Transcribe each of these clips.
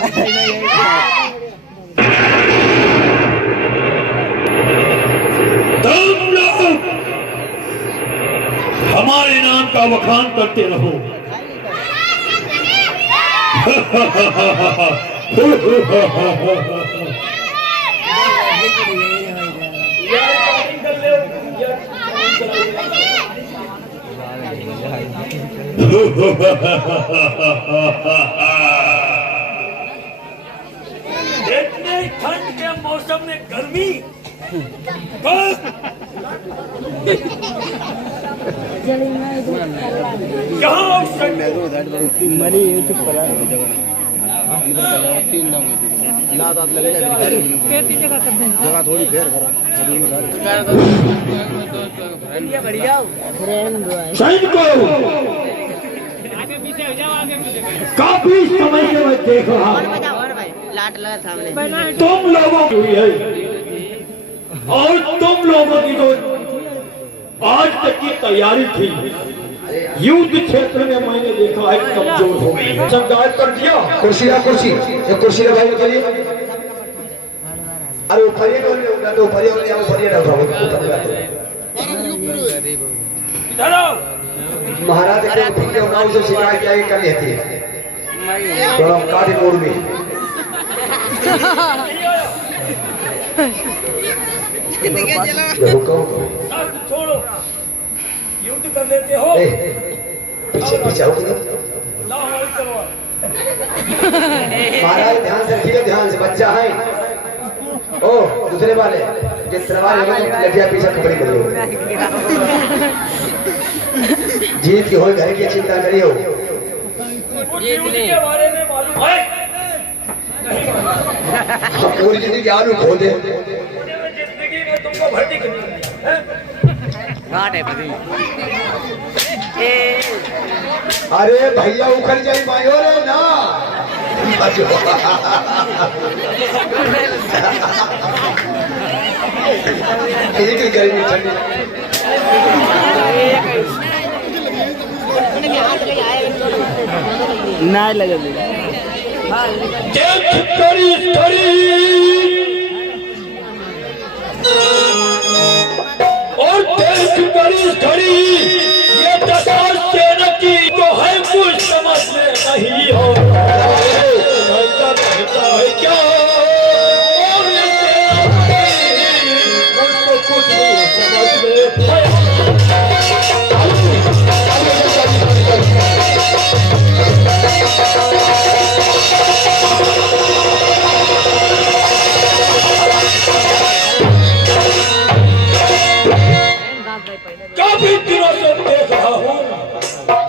तुम लोग हमारे नाम का वखान करते रहो। इतने ठंड के मौसम में गर्मी जगह थोड़ी फेर करो काफी समय से मैं देख रहा हूं तुम लोगों की हुई है और तुम लोगों की जो आज तक की तैयारी थी युद्ध क्षेत्र में मैंने देखा है कमजोर हो गई। संगार कर दिया। कुर्सी ये कुर्सी भाई करिए। अरे ऊपर तो ऊपर महाराज के नाव से शिकायत क्या कर लेती है थोड़ा काटी मोड़ में छोड़ो, युद्ध कर लेते हो। पीछे हो महाराज ध्यान से रखिए, ध्यान से बच्चा है। ओ दूसरे वाले जिस तरह लगिया पीछे कपड़े कर लो। जीत की हो घर की चिंता करियो। के बारे में मालूम है? पूरी जिंदगी आलू खो दे। जिंदगी में तुमको भर्ती करनी है। अरे भैया उखड़ जाई मायो रे ना। गर्मी ठंडी ना लगे और देश बड़ी घड़ी ये दशा सेना की तो है कुछ समझ में नहीं हो क्या और ये उनको कुछ नहीं समझ में काफी दिनों से देख रहा हूँ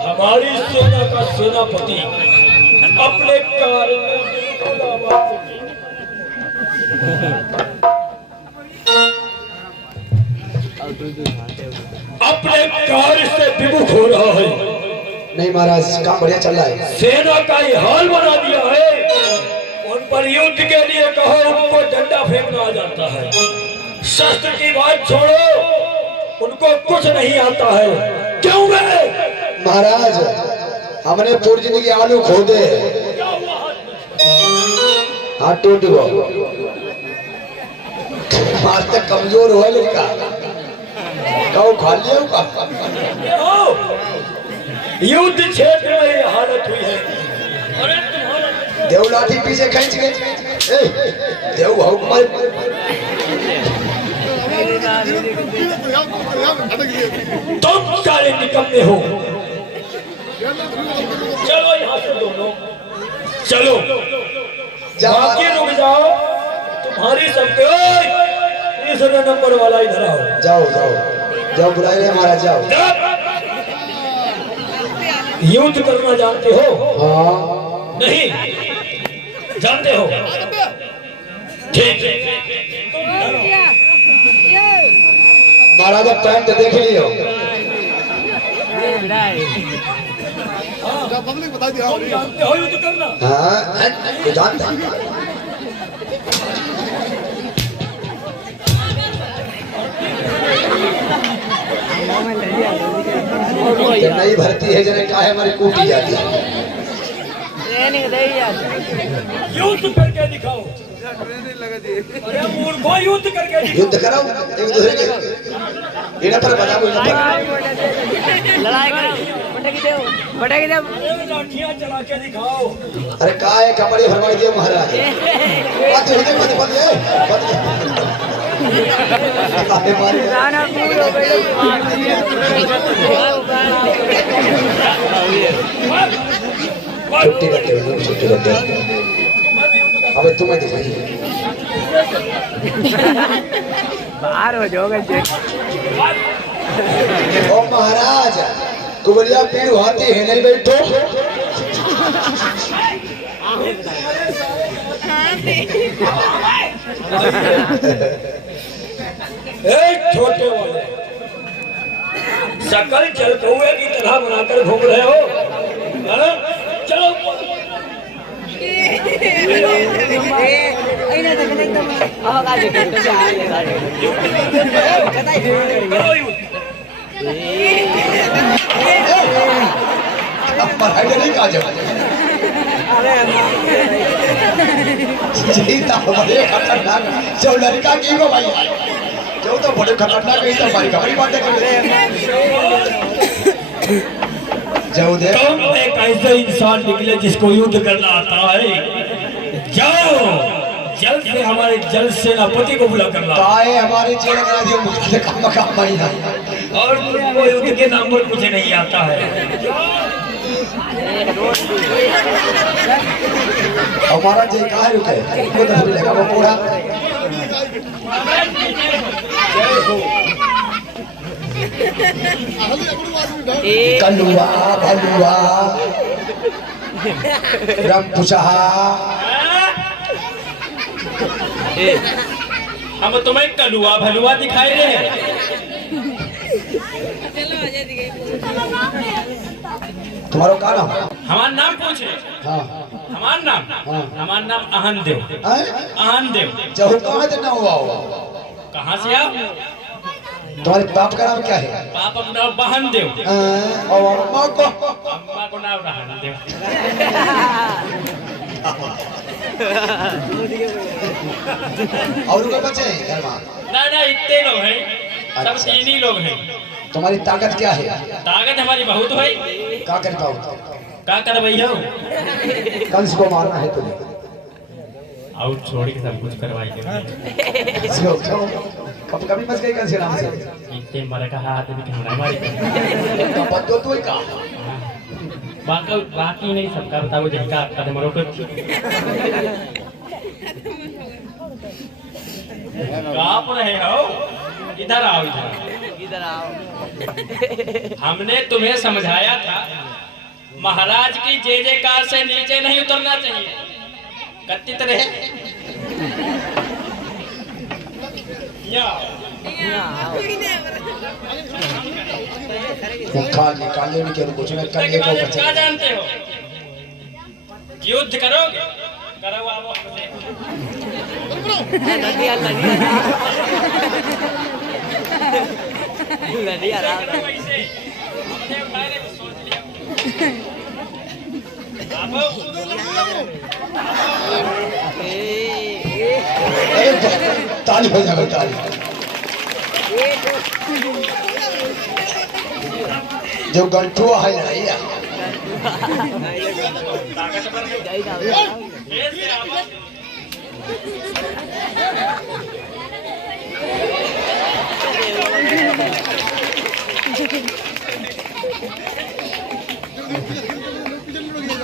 हमारी सेना का सेनापति अपने कार्य से विमुख हो रहा है। नहीं महाराज काम बढ़िया चल रहा है। सेना का ही हाल बना दिया है। उन पर युद्ध के लिए कहो उनको डंडा फेंकना आ जाता है। शस्त्र की बात छोड़ो, उनको कुछ नहीं आता है। क्यों गए महाराज? हमने पूरी जिंदगी आलू खो दे, हाथ टूट गो, आज तक कमजोर हो लिखा कहो खा लिया युद्ध क्षेत्र में ये हालत हुई है। देव लाठी पीछे खींच गए। देव हुक्म तुम सारे निकम्मे हो। चलो यहाँ से दोनों चलो, बाकी रुक जाओ। तुम्हारी सबके तीसरे नंबर वाला इधर आओ। जाओ जाओ जाओ, बुलाए महाराज जाओ। युद्ध करना जानते हो? हाँ नहीं जानते हो? ठीक है महाराज, अब टाइम तो देख लियो। बता दिया जानते हो युद्ध करना? हाँ जानता नई भर्ती है जने क्या है हमारी कूटी जाती है। युद्ध करके दिखाओ। अरे मूर्खों, युद्ध करके दिखाओ। युद्ध कराओ एक दूसरे के इना पर बताओ इना पर लड़ाई करो, पटक दे अरे लाठियां चला के दिखाओ। अरे का है कपड़े फरमाई दिए महाराज बात हो गई बात आगे मारे राणा पूर हो गए छुट्टी करते हो छुट्टी करते हो अबे तुम्हें दिखाई बाहर हो जाओगे ओ महाराज कुबलिया पीड़ हाथी है नहीं बैठो छोटे वाले सकल चल कौए की तरह बनाकर घूम रहे हो। हाँ? चलो पढ़ाई नहीं कहा जाए जीता बड़े खतरनाक जो लड़का की को भाई जो तो बड़े खतरनाक है तो भाई खबरी बातें कर जाओ दे तुम एक ऐसे इंसान निकले जिसको युद्ध करना आता है। जाओ जल्द से हमारे जल सेनापति को बुला कर लाओ। काहे हमारे जेल करा दियो मुझे काम भाई ना और तुमको युद्ध के नाम पर कुछ नहीं आता है। हमारा जे कहा रुके वो तो लगा वो पूरा कलुआ भलुआ राम पुछहा हम तुम्हें कलुआ भलुआ दिखाई दे। तुम्हारा का नाम हमारा नाम पूछे। हाँ हमारा नाम अहन देव। अहन देव जब कहाँ देना हुआ हो कहाँ से आओ? तुम्हारे बाप का नाम क्या है पापा को नाम बहन देव और अम्मा को अम्मा को नाम रहन देव। और कोई बच्चे हैं घर में ना इतने लोग हैं। सब अच्छा। तीन ही लोग हैं। तुम्हारी ताकत क्या है ताकत हमारी बहुत भाई। क्या कर पाओ क्या कर भैया? कंस को मारना है तुम्हें आउट छोड़ के सब कुछ करवाएंगे। कब कभी बच गई कंस के नाम से इतने मर का हाथ दिखाना हमारी तो तू ही का बाकी नहीं सबका बताओ जिनका कदम रोको। आप रहे हो इधर आओ इधर आओ हमने तुम्हें समझाया था महाराज की जय जयकार से नीचे नहीं उतरना चाहिए। कत्ती तरह काले में क्या कुछ नहीं करने को बचा क्या जानते हो? युद्ध करोगे करो आप हमसे। वैसे हमने उठाए तो सोच लिया। ताली हो जाए ताली जो गंठू है ना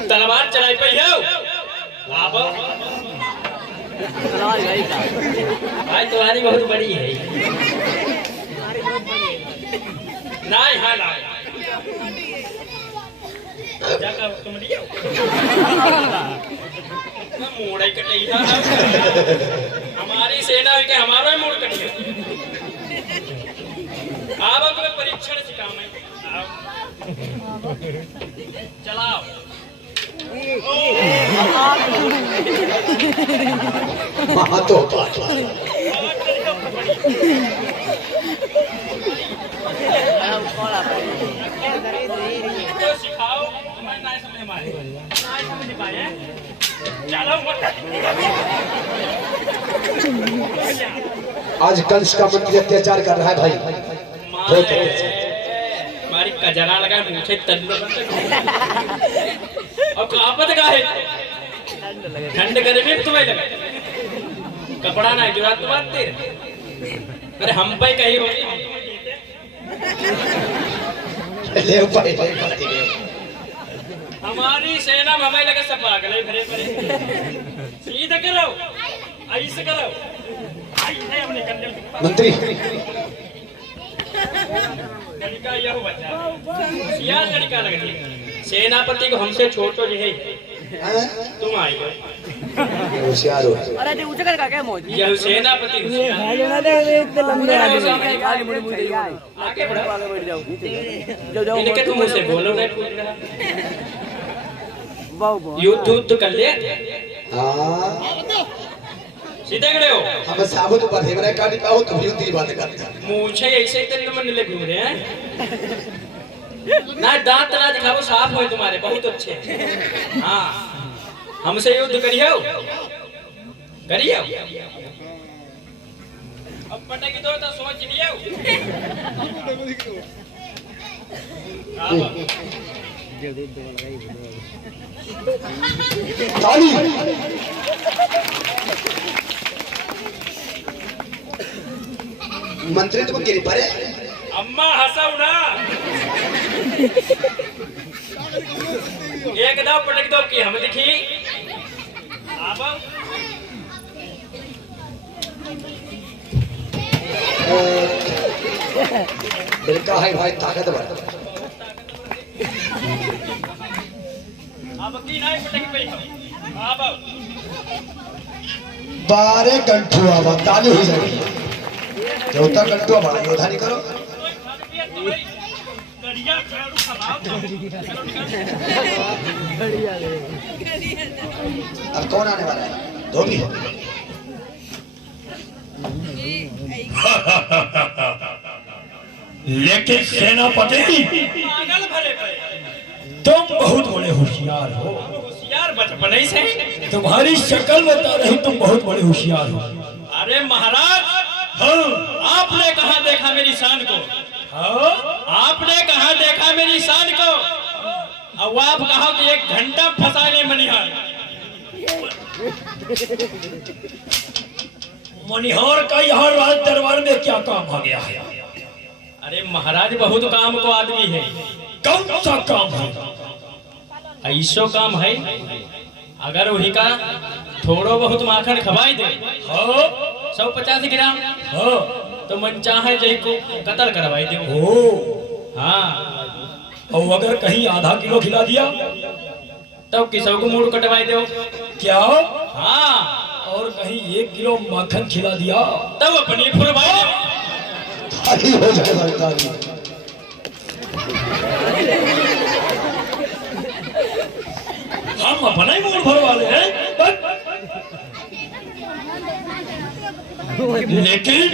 तलवार चलाई पे हो आप भाई तुम्हारी बहुत बड़ी है। नहीं हाँ ना तुम लियो मोड़ कटी हमारी सेना के हमारा मोड़ कटियो। आप अपने परीक्षण से काम है चलाओ। तो सिखाओ मैं ना समझ मारे आज कंस का मंत्री अत्याचार कर रहा है भाई। बहुत हमारी कजरा लगा मुझे तल्लू और कापत का है ठंड गर्मी में तुम्हें लगा कपड़ा ना जो रात बात तेरे अरे हम पे कहीं हो ले भाई भाई बात ही हमारी सेना में हमें लगे सब पागल है भरे भरे सीधा करो ऐसे करो ऐसे हमने कर मंत्री लड़का यह बच्चा सियार लड़का लगती सेनापति को हमसे छोटो जो है तुम आई हो होशियार हो। अरे जी ऊंचा कर क्या मौज यह सेनापति ना दे इतने लंबे आगे मुड़ी मुड़ी आगे बढ़ो आगे बैठ जाओ जाओ इनके तुम मुझसे बोलो नहीं पूछ रहा वाह युद्ध कर ले हाँ सीधे खड़े हो हम साबुत पर है मेरा काटी पाओ तो युद्ध की बात करते हैं। मुझे ऐसे तेरे मन ले घूम रहे हैं ना दांत ना दिखाओ साफ हो तुम्हारे बहुत अच्छे हाँ हमसे युद्ध करियो करियो अब पटक दो तो सोच लियो ताली मंत्री तुम गिरी पड़े अम्मा हंसाओ ना एक दाव पटक दो कि हम दिखी अब लड़का है भाई ताकतवर। अब की नहीं पटक पे अब 12 गंठुआ बतानी हो जाएगी देवता गंठुआ बड़ा योद्धा नहीं करो। अब कौन आने वाला है? धोबी लेकिन सेनापति पागल भरे भरे तुम बहुत बड़े होशियार हो। होशियार बचपन ही से तुम्हारी शक्ल बता रही तुम बहुत बड़े होशियार हो। अरे महाराज हाँ आपने कहा देखा मेरी शान को हाँ आपने कहा देखा मेरी शान को अब आप कहा कि 1 घंटा फंसाने मनिहार मनिहार का यहाँ राज दरबार में क्या काम आ गया है? अरे महाराज बहुत काम को आदमी है कौन सा काम है? ऐसो काम है अगर वही का थोड़ो बहुत माखन खवाई दे हाँ 150 ग्राम हाँ तो मन चाहे जय को कत्ल करवाई दे ओ हाँ और अगर कहीं आधा किलो खिला दिया तब किसों को मूड कटवाई दो क्या? हाँ और कहीं 1 किलो माखन खिला दिया तब अपनी फुलवाई दो ताली हो जाएगा ताली। हम अपना ही मूड भरवा ले हैं लेकिन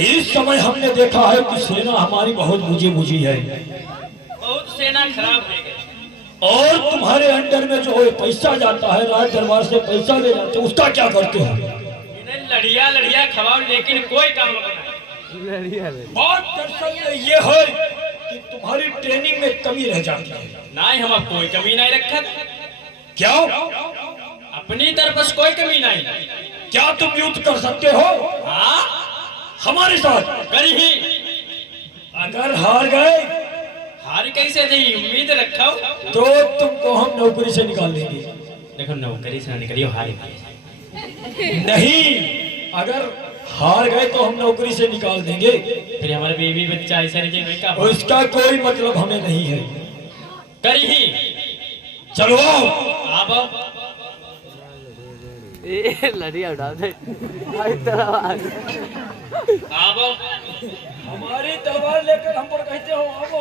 इस समय हमने देखा है कि सेना हमारी बहुत बुझी है बहुत सेना खराब हो गई और तुम्हारे अंडर में जो है पैसा जाता है राज दरबार से पैसा ले जाते हो उसका क्या करते हो? इन्हें लड़िया लड़िया खवाओ लेकिन कोई काम न बनाए बात दरअसल ये है कि तुम्हारी ट्रेनिंग में कमी रह जाती है। नहीं हम कोई कमी नहीं रखा क्या? अपनी तरफ से कोई कमी नहीं क्या तुम युद्ध कर सकते हो हाँ हमारे साथ? करी ही अगर हार गए हार कैसे नहीं उम्मीद रखा तो तुमको हम नौकरी से निकाल देंगे। देखो नौकरी से निकलियो हारी नहीं अगर हार गए तो हम नौकरी से निकाल देंगे। फिर हमारे बीवी बच्चा ऐसा नहीं का और इसका कोई मतलब हमें नहीं है। करी ही चलो आओ। अब लड़िया उड़ा दे अब हमारी तलवार लेकर हम पर कहते हो आओ।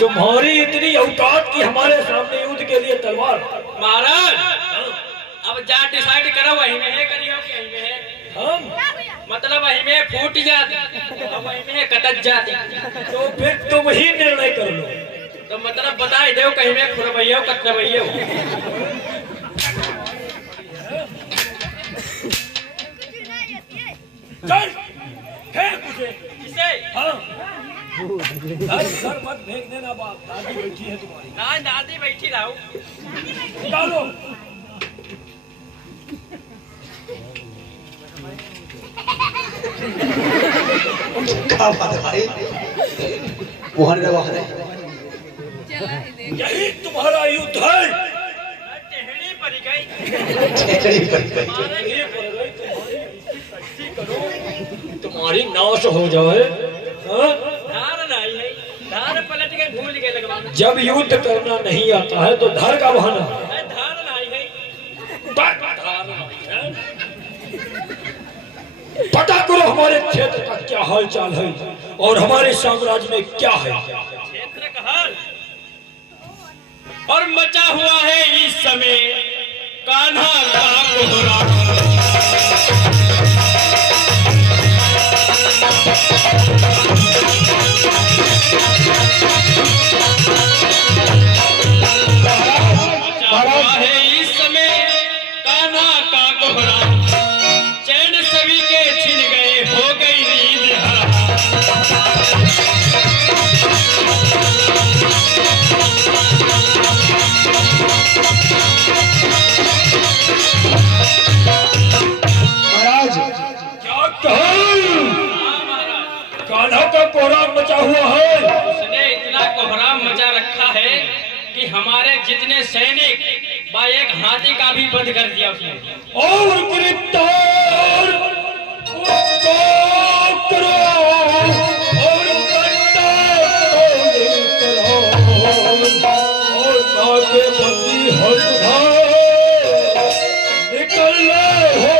तुम्हारी इतनी औकात की हमारे सामने युद्ध के लिए तलवार। महाराज अब जा डिसाइड करो वही में है करियो कि वही में है हम मतलब वही में फूट जाती और वही में कटक जाती। तो फिर तुम ही निर्णय कर लो। तो मतलब बता दो कहीं में खुरबैयो कटरबैयो। चल फेंक उसे। इसे हाँ घर मत फेंक देना बाप, दादी बैठी है तुम्हारी। ना दादी बैठी रहो। निकालो। क्या बात है भाई, वहां रहे वहां रहे। यही तुम्हारा युद्ध है। टेहड़ी पड़ गई। टेहड़ी पड़ गई। ये पड़ गई तुम्हारी, ऐसी करो तुम्हारी नाश हो जाए। हाँ? धार नहीं है, धार पलट के भूल गए लगवा। जब युद्ध करना नहीं आता है तो धर का बहाना। धार नहीं है। पता करो हमारे क्षेत्र का क्या हाल चाल है और हमारे साम्राज्य में क्या है। क्षेत्र का हाल और मचा हुआ है इस समय कान्हा का कोहरा। है इस समय कान्हा का कोहरा। चैन सभी के छिन गए, हो गई नींद हरा। महाराज क्या कहा? कान्हा का कोहराम मचा हुआ है। उसने इतना कोहराम मचा रखा है कि हमारे जितने सैनिक व एक हाथी का भी वध कर दिया उसने। और गिरफ्तार उसको करो और कट्टा करो और नाके बंदी हट निकल हो।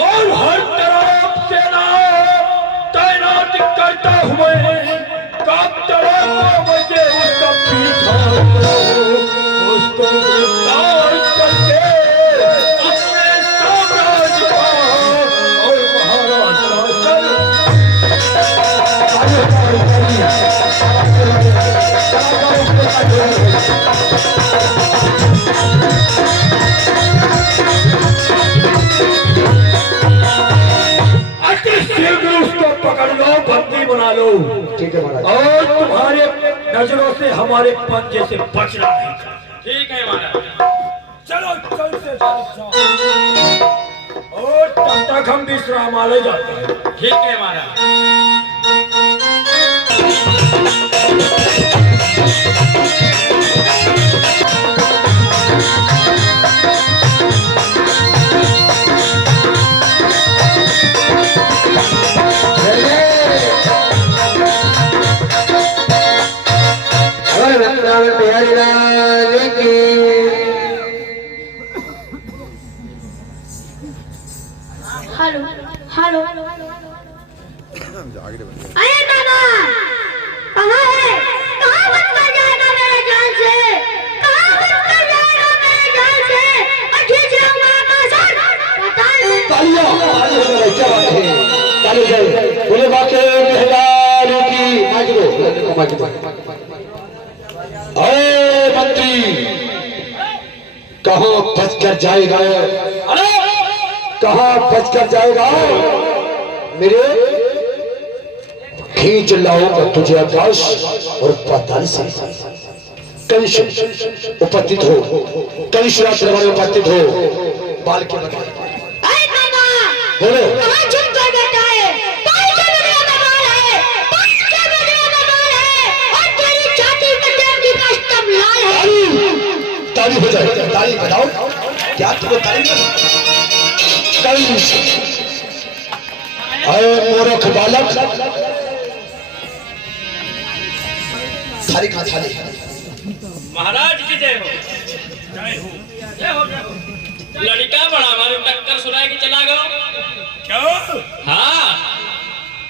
और हर तरफ सेना तैनात करता हुए बचे उसका पीछा करो, उसको गिरफ्तार करके अपने साम्राज्य का और महाराज अति शीघ्र उसको पकड़ लो, बंदी बना लो। ठीक है महाराज। और तुम्हारे नजरों से हमारे पंजे से बचना नहीं। ठीक है महाराज। चलो चल से जाओ और तब तक हम विश्रामालय जाते हैं। ठीक है महाराज। हेलो हेलो अरे दादा कहाँ है? कहाँ बच कर जाएगा मेरे जान से? कहाँ बच कर जाएगा मेरे जान से? और खींच लूंगा आकाश, पता नहीं। तालियां क्या बात है, ताली जाए बोले बाके मेहरानों की माइक दो। अरे मंत्री कहाँ बच कर जाएगा? अरे कहाँ बच कर जाएगा? मेरे खींच लाऊंगा तुझे आकाश और पाताल से। कंस उपस्थित हो, कंस राष्ट्र में उपस्थित हो। बाल के बता अरे दादा बोलो। कहाँ छुप कर बैठा है? पानी के बगल में बाल है, पानी के बगल में बाल है, और तेरी छाती में देव की कष्टम लाल है। ताली हो जाए, ताली बजाओ। क्या तुम्हें ताली बजाओ? कंस अरे मूर्ख बालक, थाली खा थाली। महाराज की जय हो। जय हो जय हो जय हो। लड़का बड़ा हमारे टक्कर सुनाए कि चला गया। क्या हाँ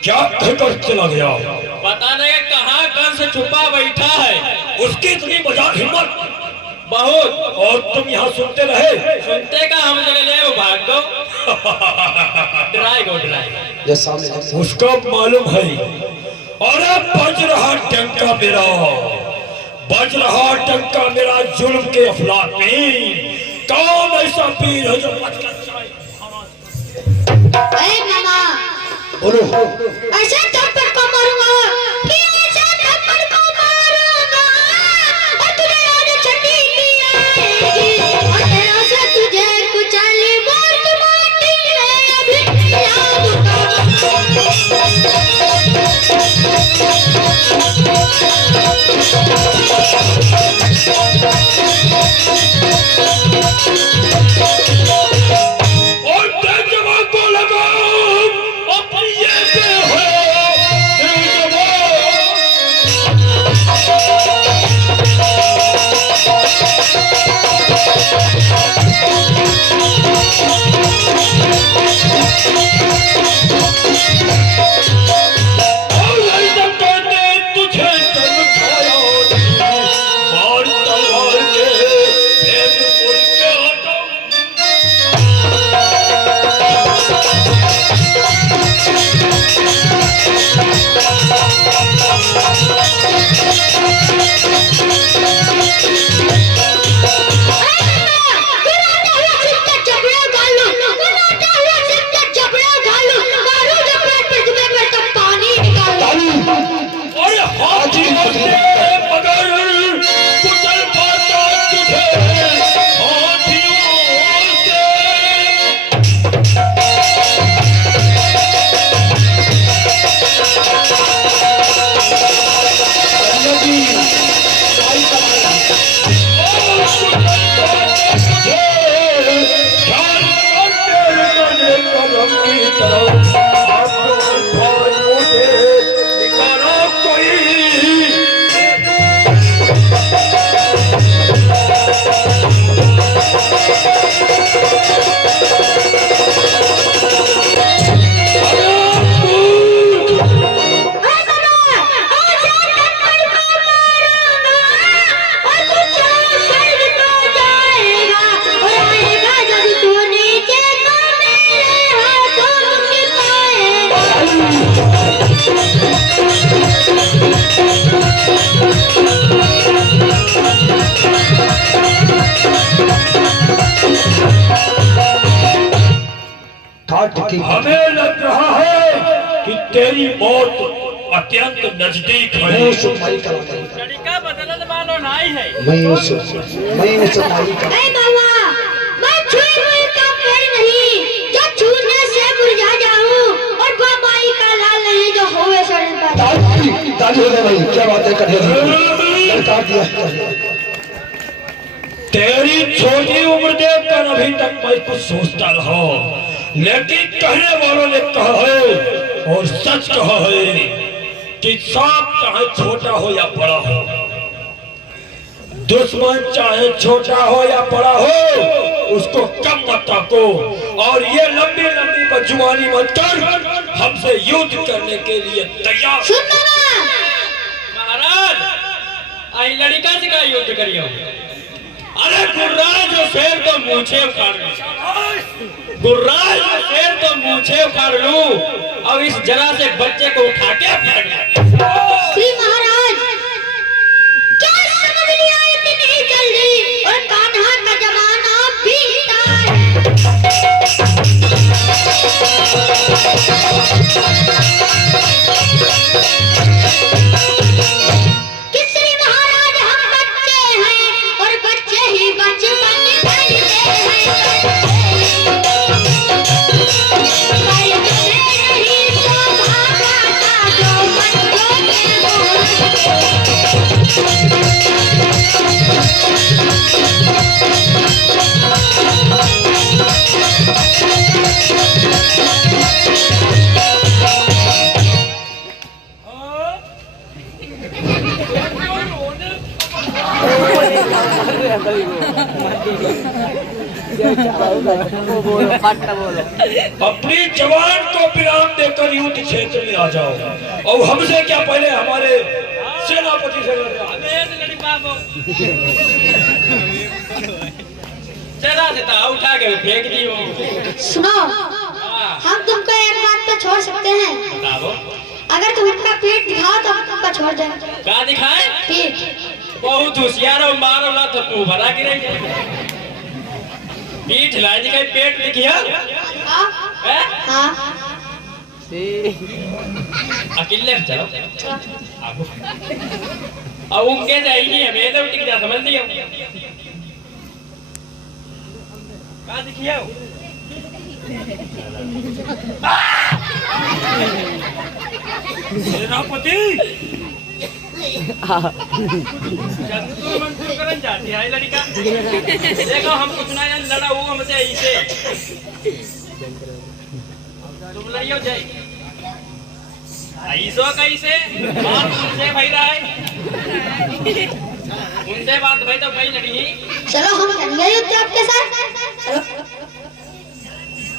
क्या कहकर चला गया? पता नहीं कहाँ कंस छुपा बैठा है। उसकी इतनी मजाक हिम्मत बहुत। और तुम यहाँ सुनते रहे? सुनते का हम जगह ले वो भाग दो। डराई ये सामने उसको मालूम है। और अब बज रहा डंका मेरा, बज रहा डंका मेरा जुल्म के अफलाक में। कौन ऐसा पीर है जो बचकर जाए? ए मामा, बोलो। ऐसे थप्पड़ को मारूंगा कि ऐसे थप्पड़ को मारूंगा और तुझे याद छठी की आएगी और ऐसे तुझे कुचली बोल माटी में अभी याद और जवान को लगाओ और ये पे हो हमें लग रहा है कि तेरी मौत अत्यंत नजदीक है। तरीका बदलने वाला नहीं है। मैं उस माई का ए बाबा, मैं छुई हुई का पेड़ नहीं जो छूने से मुरझा जाऊं और बाबाई का लाल नहीं जो होवे सड़न ताली हो गए भाई, क्या बात है? काट दिया। तेरी छोटी उम्र देखकर अभी तक मैं कुछ सोचता रहा, लेकिन कहने वालों ने कहा है और सच कहा है कि सांप चाहे छोटा हो या बड़ा हो, दुश्मन चाहे छोटा हो या बड़ा हो, उसको कम मत ताको और ये लंबी लंबी बदजुबानी मत कर। हमसे युद्ध करने के लिए तैयार। सुन ना महाराज, आई लड़का से का युद्ध करियो। अरे गुर्राज शेर तो मूछे उखाड़ लूं, गुर्राज शेर तो मूछे उखाड़ लूं, अब इस जरा से बच्चे को उठा के फेंक। श्री महाराज, क्या समझ लिया इतनी जल्दी? और कान्हा का जमाना बीता है। कि श्री महाराज, हम बच्चे हैं और बच्चे ही बचपन बनते हैं। नहीं तो भागा था जो बच्चों के मोह। अपनी जवान को विराम देकर युद्ध क्षेत्र में आ जाओ और हमसे क्या पहले हमारे सेनापति से लड़ जाओ। चला देता उठा के फेंक दी वो। सुनो, हाँ, हम तुमको एक बात पे छोड़ सकते हैं। बताओ अगर तुम अपना पेट दिखाओ तो हम तुमको छोड़ देंगे। क्या दिखाए? पेट। बहुत होशियार हो, मारो ला तो तू भरा गिरे। पीठ लाई दिखाई, पेट दिखिया। हाँ हैं? हाँ। अकेले चलो आगो। अब उनके जाएगी हमें तो टिक जा समझ लियो। कहाँ दिखिया? सेनापति जादू मंत्र करन जाती है लड़का। देखो हम कुछ ना जान, लड़ा वो हमसे ऐसे। तुम लड़ियो जाए ऐसो कैसे और उनसे भाई रहा है, उनसे बात भाई तो भाई लड़ी। चलो हम करेंगे युद्ध आपके साथ। चलो।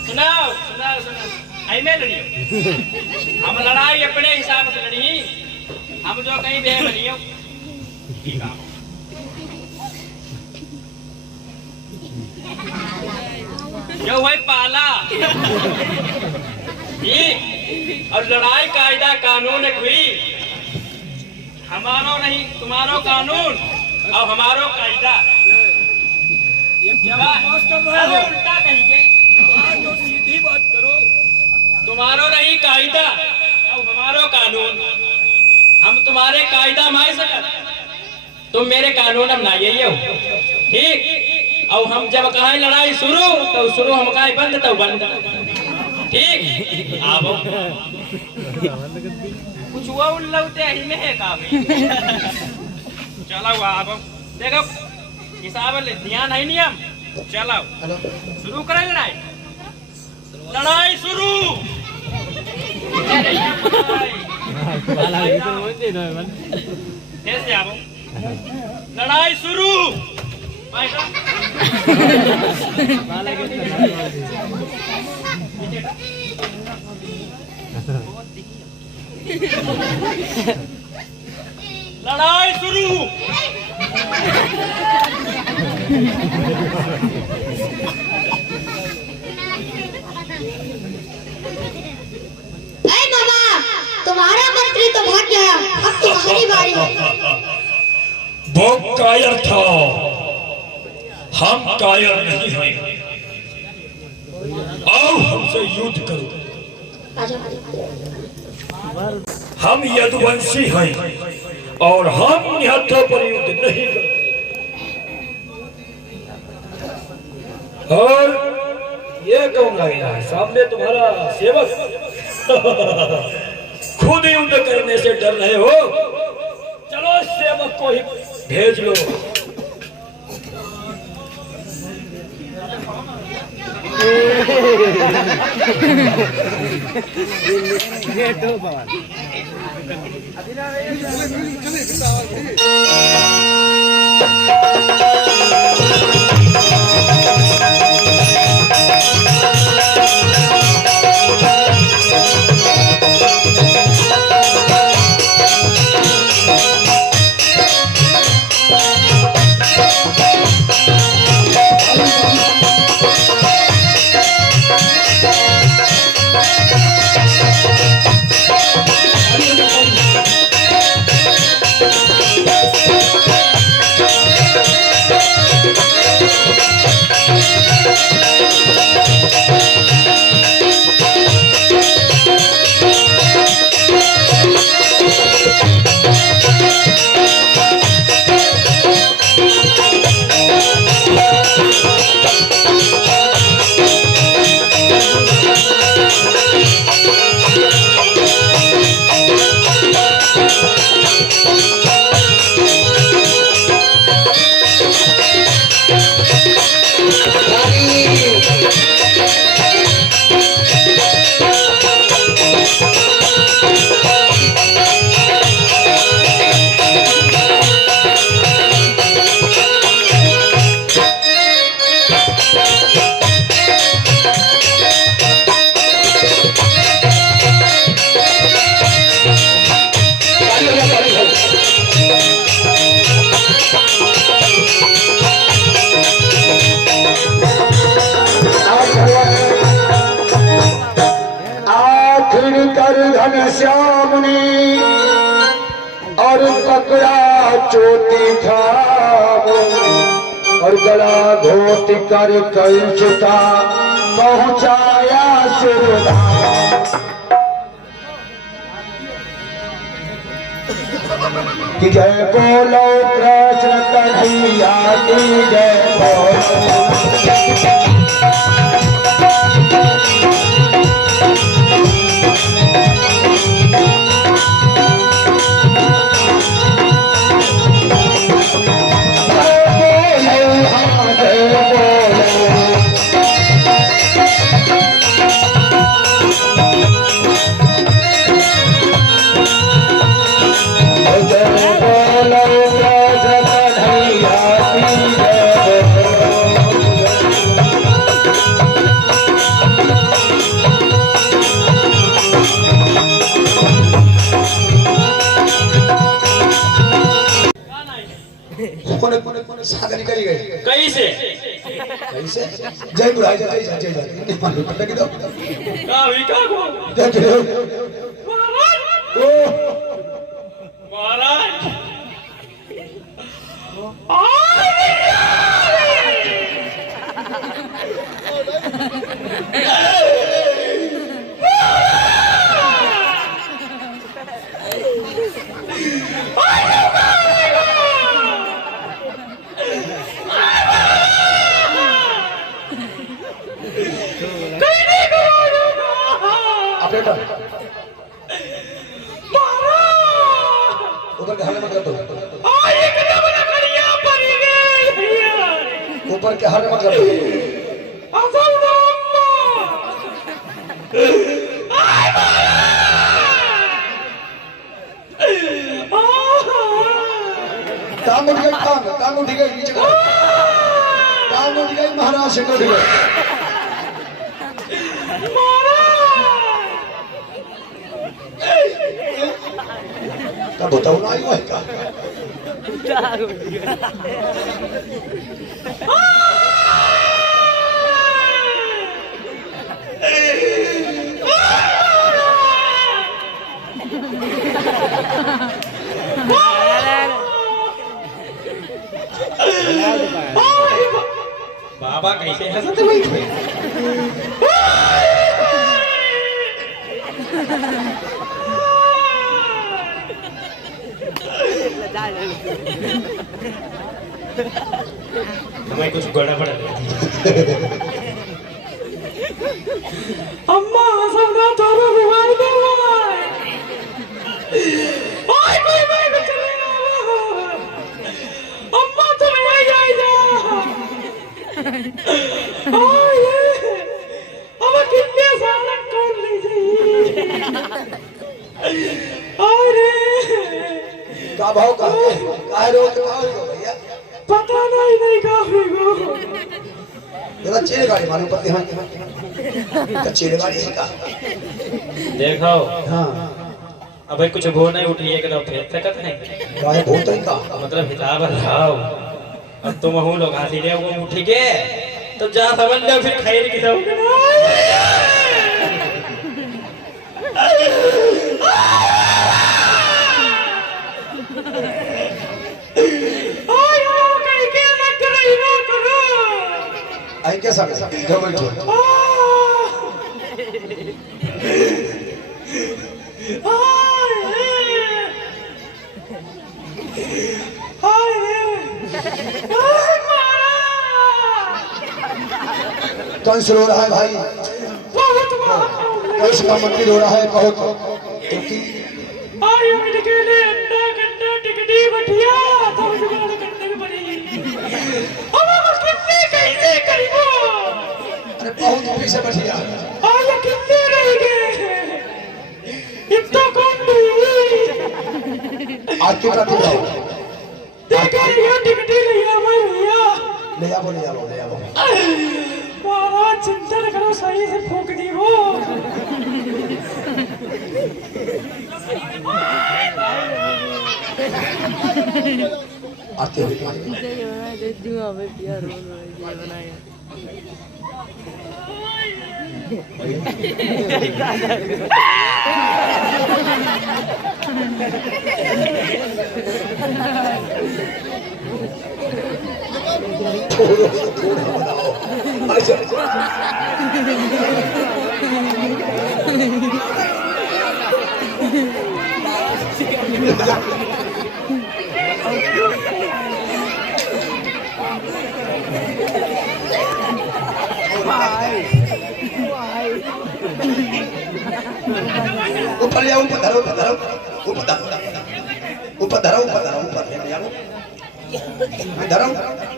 सुनाओ सुनाओ सुनाओ, आई में लड़ियो। हम लड़ाई अपने हिसाब से लड़ी, हम जो कहीं बे बनियो। ठीक है, जो वही पाला ठीक, और लड़ाई कायदा कानून हुई। हमारो नहीं तुम्हारो कानून और हमारो कायदा। अरे उल्टा कहेंगे, तो सीधी बात करो। तुम्हारो नहीं कायदा और हमारो कानून। हम तुम्हारे कायदा मान सकत, तुम मेरे कानून हम ना यही हो। ठीक, और हम जब कहें लड़ाई शुरू तो शुरू, हम कहें बंद तो बंद। ठीक, आओ कुछ हुआ उल्लौते ही में है काम। चलो आप देखो हिसाब ले ध्यान है नियम। चलो शुरू करें लड़ाई। लड़ाई शुरू। कैसे आओ? लड़ाई शुरू। लड़ाई शुरू। ऐ मामा, तुम्हारा मंत्री तो भाग गया, अब तुम्हारी बारी है। वो कायर था, हम कायर नहीं हैं। आओ हमसे युद्ध करो। हम यदुवंशी हैं और हम निहत्थों पर युद्ध नहीं करते। और ये कौन आ गया है सामने? तुम्हारा सेवक। खुद युद्ध करने से डर रहे हो? चलो सेवक को ही भेज लो। घन श्याम ने और पकड़ा चोटी था और गला घोट कर कंचता पहुंचाया सुरधाम। कि जय बोलो कृष्ण कन्हैया की जय बोलो। सागरी करी गई कैसे कैसे जय बुढ़ाई जय जय जय जय मालूम पता कि दो कावी का को जय जय ओ महाराज ऊपर के हाल मत कर दो ऊपर के हाल मत कर दो टांग उठ गई टांग उठ गई नीचे टांग उठ गई महाराज से उठ गई का बताओ ना आई है का बाबा कैसे हंसते भाई हमें कुछ गड़बड़ अम्मा समझा तो बीमार दो ओए भाई भाई चलेगा अम्मा तुम यहीं आई जा ओए अब कितने साल कर ली जी अरे का भाव का रोज का भैया पता नहीं का जरा चेड़ गाड़ी मालूम पड़ती है चेड़ गाड़ी है का देखो हां अबे कुछ भो नहीं उठी एकदम फिर तकत नहीं गाय बहुत है का मतलब हिसाब रहाओ अब तुम हूं लोग हाथी रे वो उठी के तो जा समझ लो फिर खैर की जाओगे आई कैसा इधर बैठो कंस रो रहा है भाई कंस का मंदिर हो रहा है बहुत क्योंकि अरे बहुत पीछे बैठिया आरती करती जाओ ले आओ ले आओ ले आओ महाराज चिंता न करो सही से फूक दी हो आरती हो गई ऊपर ले, ऊपर धरो, ऊपर धरो, ऊपर धरो, ऊपर धरो, ऊपर धरो, ऊपर ले जाओ, धरो।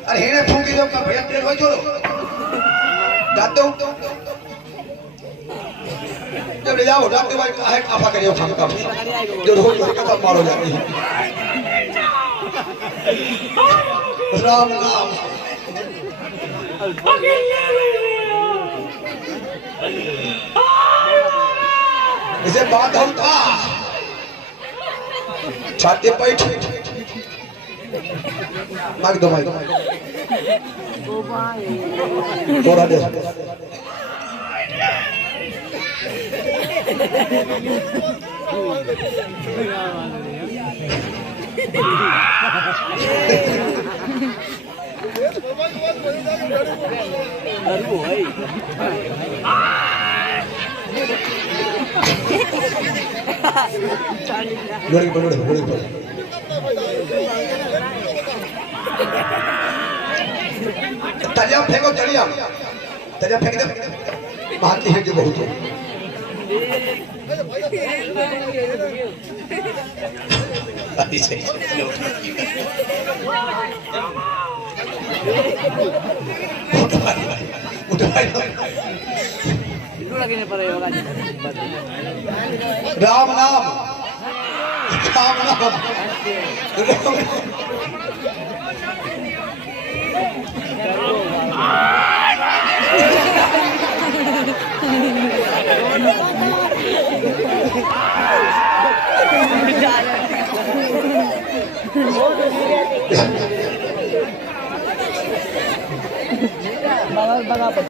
अरे हेने फूंकी दो का भैया तेल हो छोड़ो, जाते हो जब ले जाओ जाते भाई काहे काफा करियो खाम का जो रोज भर का मारो जाती है। राम नाम इसे बात हम था छाते पैठ मार दो भाई थोड़ा दे तलिया फेंको, तलिया तलिया फेंक दे, महाती है जो बहुत राम नाम राम नाम बगा